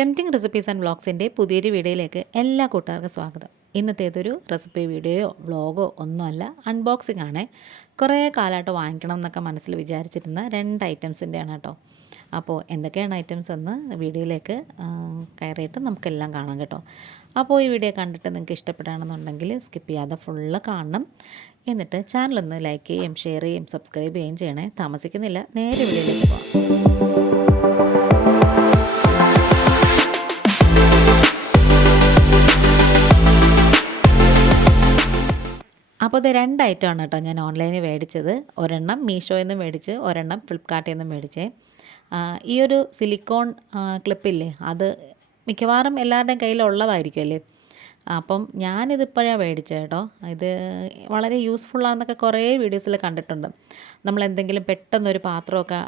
Tempting recipes and വ്ളോഗ്സിൻ്റെ പുതിയൊരു വീഡിയോയിലേക്ക് എല്ലാ കൂട്ടുകാർക്കും സ്വാഗതം. ഇന്നത്തേതൊരു റെസിപ്പി വീഡിയോയോ വ്ളോഗോ ഒന്നുമല്ല, അൺബോക്സിംഗ് ആണ്. കുറേ കാലമായിട്ട് വാങ്ങിക്കണം എന്നൊക്കെ മനസ്സിൽ വിചാരിച്ചിരുന്ന 2 ഐറ്റംസിൻ്റെയാണ് കേട്ടോ. അപ്പോൾ എന്തൊക്കെയാണ് ഐറ്റംസ് എന്ന് വീഡിയോയിലേക്ക് കയറിയിട്ട് നമുക്കെല്ലാം കാണാം കേട്ടോ. അപ്പോൾ ഈ വീഡിയോ കണ്ടിട്ട് നിങ്ങൾക്ക് ഇഷ്ടപ്പെടുകയാണെന്നുണ്ടെങ്കിൽ സ്കിപ്പ് ചെയ്യാതെ ഫുള്ള് കാണണം. എന്നിട്ട് ചാനലൊന്ന് ലൈക്ക് ചെയ്യുകയും ഷെയർ ചെയ്യുകയും സബ്സ്ക്രൈബ് ചെയ്യുകയും ചെയ്യണേ. താമസിക്കുന്നില്ല, നേരെ വീഡിയോയിലേക്ക് പോകാം. അപ്പോൾ ഇത് 2 ഐറ്റമാണ് കേട്ടോ ഞാൻ ഓൺലൈനിൽ മേടിച്ചത്. ഒരെണ്ണം മീഷോയിൽ നിന്ന് മേടിച്ച്, ഒരെണ്ണം ഫ്ലിപ്കാർട്ടിൽ നിന്ന് മേടിച്ചേ. ഈ ഒരു സിലിക്കോൺ ക്ലിപ്പില്ലേ, അത് മിക്കവാറും എല്ലാവരുടെയും കയ്യിലുള്ളതായിരിക്കുമല്ലേ. അപ്പം ഞാനിതിപ്പോഴാണ് മേടിച്ചത് കേട്ടോ. ഇത് വളരെ യൂസ്ഫുള്ളാണെന്നൊക്കെ കുറേ വീഡിയോസിൽ കണ്ടിട്ടുണ്ട്. നമ്മളെന്തെങ്കിലും പെട്ടെന്നൊരു പാത്രമൊക്കെ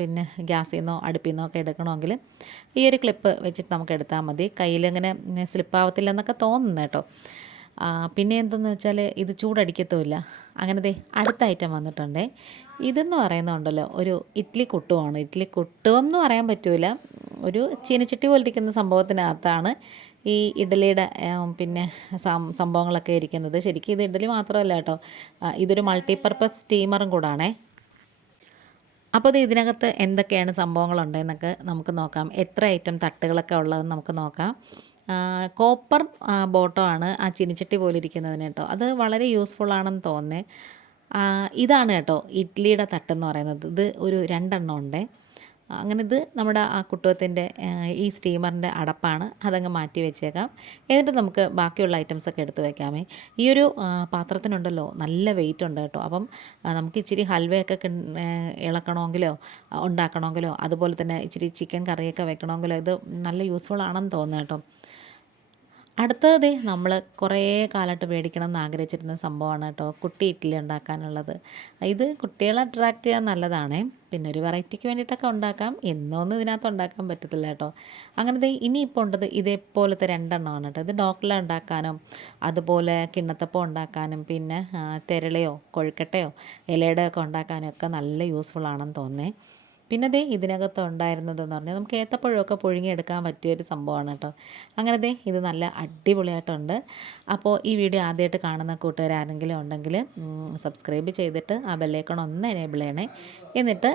പിന്നെ ഗ്യാസിൽ നിന്നോ അടുപ്പിൽ നിന്നോ ഒക്കെ എടുക്കണമെങ്കിൽ ഈ ഒരു ക്ലിപ്പ് വെച്ചിട്ട് നമുക്ക് എടുത്താൽ മതി. കയ്യിലിങ്ങനെ സ്ലിപ്പാവത്തില്ലെന്നൊക്കെ തോന്നുന്നു കേട്ടോ. പിന്നെ എന്തെന്ന് വെച്ചാൽ ഇത് ചൂടടിക്കത്തുമില്ല. അങ്ങനത്തെ അടുത്ത ഐറ്റം വന്നിട്ടുണ്ടേ. ഇതെന്ന് പറയുന്നുണ്ടല്ലോ ഒരു ഇഡ്ഡലി കുട്ടുവാണ്. ഇഡ്ഡലി കുട്ടും എന്ന് പറയാൻ പറ്റില്ല, ഒരു ചീനച്ചട്ടി പോലിരിക്കുന്ന സംഭവത്തിനകത്താണ് ഈ ഇഡ്ഡലിയുടെ പിന്നെ സംഭവങ്ങളൊക്കെ ഇരിക്കുന്നത്. ശരിക്കും ഇത് ഇഡ്ഡലി മാത്രമല്ല കേട്ടോ, ഇതൊരു മൾട്ടിപർപ്പസ് സ്റ്റീമറും കൂടാണേ. അപ്പോൾ ഇത് ഇതിനകത്ത് എന്തൊക്കെയാണ് സംഭവങ്ങളുണ്ടെന്നൊക്കെ നമുക്ക് നോക്കാം. എത്ര ഐറ്റം തട്ടുകളൊക്കെ ഉള്ളതെന്ന് നമുക്ക് നോക്കാം. കോപ്പർ ബോട്ടമാണ് ആ ചീനിച്ചട്ടി പോലെ ഇരിക്കുന്നതിന് കേട്ടോ. അത് വളരെ യൂസ്ഫുൾ ആണെന്ന് തോന്നുന്നേ. ഇതാണ് കേട്ടോ ഇഡ്ഡലിയുടെ തട്ടെന്ന് പറയുന്നത്. ഇത് ഒരു 2 എണ്ണം ഉണ്ട്. അങ്ങനെ ഇത് നമ്മുടെ ആ കുട്ടുവത്തിൻ്റെ ഈ സ്റ്റീമറിൻ്റെ അടപ്പാണ്. അതങ്ങ് മാറ്റി വെച്ചേക്കാം. എന്നിട്ട് നമുക്ക് ബാക്കിയുള്ള ഐറ്റംസൊക്കെ എടുത്ത് വെക്കാമേ. ഈ ഒരു പാത്രത്തിനുണ്ടല്ലോ നല്ല വെയിറ്റ് ഉണ്ട് കേട്ടോ. അപ്പം നമുക്ക് ഇച്ചിരി ഹൽവയൊക്കെ ഇളക്കണമെങ്കിലോ ഉണ്ടാക്കണമെങ്കിലോ അതുപോലെ തന്നെ ഇച്ചിരി ചിക്കൻ കറിയൊക്കെ വെക്കണമെങ്കിലോ ഇത് നല്ല യൂസ്ഫുൾ ആണെന്ന് തോന്നുന്നു കേട്ടോ. അടുത്തത് നമ്മൾ കുറേ കാലമായിട്ട് മേടിക്കണം എന്ന് ആഗ്രഹിച്ചിരുന്ന സംഭവമാണ് കേട്ടോ, കുട്ടി ഇഡ്ഡലി ഉണ്ടാക്കാനുള്ളത്. ഇത് കുട്ടികളെ അട്രാക്റ്റ് ചെയ്യാൻ നല്ലതാണേ. പിന്നെ ഒരു വെറൈറ്റിക്ക് വേണ്ടിയിട്ടൊക്കെ ഉണ്ടാക്കാം, എന്നൊന്നും ഇതിനകത്ത് ഉണ്ടാക്കാൻ പറ്റത്തില്ല കേട്ടോ. അങ്ങനത്തെ ഇനിയിപ്പോൾ ഉണ്ടത് ഇതേപോലത്തെ 2 എണ്ണമാണ് കേട്ടോ. ഇത് ഡോക്ല ഉണ്ടാക്കാനും അതുപോലെ കിണ്ണത്തപ്പം ഉണ്ടാക്കാനും പിന്നെ തെരളയോ കൊഴുക്കട്ടയോ ഇലയുടെയൊക്കെ ഉണ്ടാക്കാനും ഒക്കെ നല്ല യൂസ്ഫുൾ ആണെന്ന് തോന്നേ. പിന്നെ ദേ ഇതിനകത്ത് ഉണ്ടായിരുന്നതെന്ന് പറഞ്ഞാൽ നമുക്ക് ഏത്തപ്പഴമൊക്കെ പുഴുങ്ങിയെടുക്കാൻ പറ്റിയൊരു സംഭവമാണ് കേട്ടോ. അങ്ങനെ ദേ ഇത് നല്ല അടിപൊളിയായിട്ടുണ്ട്. അപ്പോൾ ഈ വീഡിയോ ആദ്യമായിട്ട് കാണുന്ന കൂട്ടുകാരെങ്കിലും ഉണ്ടെങ്കിൽ സബ്സ്ക്രൈബ് ചെയ്തിട്ട് ആ ബെല്ലൈക്കൺ ഒന്ന് എനേബിൾ ചെയ്യണേ. എന്നിട്ട്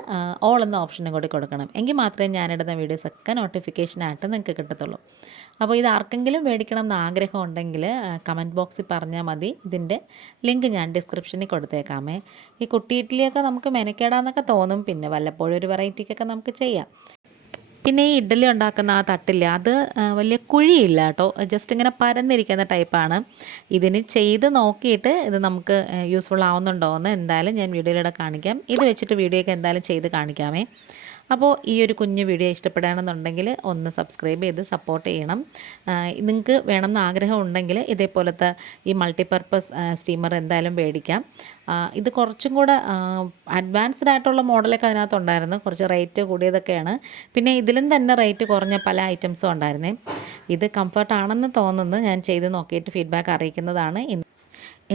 ഓൾ എന്ന ഓപ്ഷനും കൂടി കൊടുക്കണം. എങ്കിൽ മാത്രമേ ഞാനിടുന്ന വീഡിയോസൊക്കെ നോട്ടിഫിക്കേഷനായിട്ട് നിങ്ങൾക്ക് കിട്ടത്തുള്ളൂ. അപ്പോൾ ഇത് ആർക്കെങ്കിലും മേടിക്കണം എന്ന് ആഗ്രഹം ഉണ്ടെങ്കിൽ കമൻറ്റ് ബോക്സിൽ പറഞ്ഞാൽ മതി. ഇതിൻ്റെ ലിങ്ക് ഞാൻ ഡിസ്ക്രിപ്ഷനിൽ കൊടുത്തേക്കാമേ. ഈ കുട്ടി ഇഡ്ഡലിയൊക്കെ നമുക്ക് മെനക്കേടാന്നൊക്കെ തോന്നും, പിന്നെ വല്ലപ്പോഴും ഒരു വെറൈറ്റിക്കൊക്കെ നമുക്ക് ചെയ്യാം. പിന്നെ ഈ ഇഡ്ഡലി ഉണ്ടാക്കുന്ന ആ തട്ടില്ല, അത് വലിയ കുഴിയില്ല കേട്ടോ, ജസ്റ്റ് ഇങ്ങനെ പരന്നിരിക്കുന്ന ടൈപ്പാണ്. ഇതിന് ചെയ്ത് നോക്കിയിട്ട് ഇത് നമുക്ക് യൂസ്ഫുൾ ആവുന്നുണ്ടോ എന്ന് എന്തായാലും ഞാൻ വീഡിയോയിലൂടെ കാണിക്കാം. ഇത് വെച്ചിട്ട് വീഡിയോയൊക്കെ എന്തായാലും ചെയ്ത് കാണിക്കാമേ. അപ്പോൾ ഈ ഒരു കുഞ്ഞു വീഡിയോ ഇഷ്ടപ്പെടുകയാണെന്നുണ്ടെങ്കിൽ ഒന്ന് സബ്സ്ക്രൈബ് ചെയ്ത് സപ്പോർട്ട് ചെയ്യണം. നിങ്ങൾക്ക് വേണമെന്ന് ആഗ്രഹം ഉണ്ടെങ്കിൽ ഇതേപോലത്തെ ഈ മൾട്ടിപർപ്പസ് സ്റ്റീമർ എന്തായാലും മേടിക്കാം. ഇത് കുറച്ചും കൂടെ അഡ്വാൻസ്ഡ് ആയിട്ടുള്ള മോഡലൊക്കെ അതിനകത്തുണ്ടായിരുന്നു, കുറച്ച് റേറ്റ് കൂടിയതൊക്കെയാണ്. പിന്നെ ഇതിലും തന്നെ റേറ്റ് കുറഞ്ഞ പല ഐറ്റംസും ഉണ്ടായിരുന്നേ. ഇത് കംഫർട്ടാണെന്ന് തോന്നുന്നു. ഞാൻ ചെയ്ത് നോക്കിയിട്ട് ഫീഡ്ബാക്ക് അറിയിക്കുന്നതാണ്.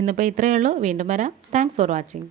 ഇന്നിപ്പോൾ ഇത്രയേ ഉള്ളൂ. വീണ്ടും വരാം. Thanks for watching.